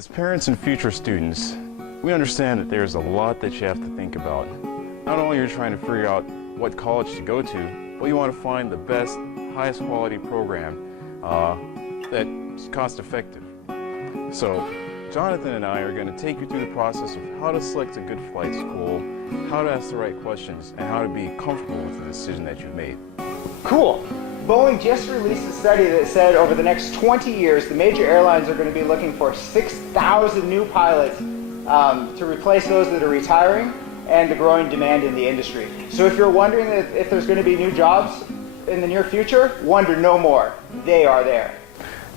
As parents and future students, we understand that there's a lot that you have to think about. Not only are you trying to figure out what college to go to, but you want to find the best, highest quality program that's cost effective. So Jonathan and I are going to take you through the process of how to select a good flight school, how to ask the right questions, and how to be comfortable with the decision that you've made. Cool. Boeing just released a study that said over the next 20 years, the major airlines are going to be looking for 6,000 new pilots to replace those that are retiring and the growing demand in the industry. So if you're wondering if there's going to be new jobs in the near future, wonder no more. They are there.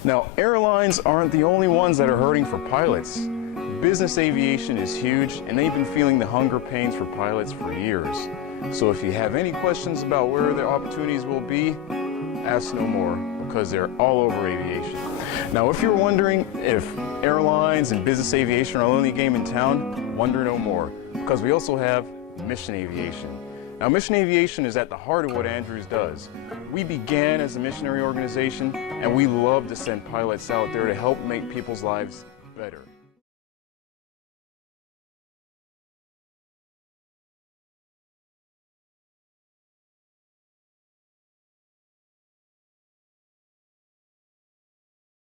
Now, airlines aren't the only ones that are hurting for pilots. Business aviation is huge, and they've been feeling the hunger pains for pilots for years. So if you have any questions about where the opportunities will be, ask no more, because they're all over aviation. Now, if you're wondering if airlines and business aviation are the only game in town, wonder no more, because we also have mission aviation. Now, mission aviation is at the heart of what Andrews does. We began as a missionary organization, and we love to send pilots out there to help make people's lives better.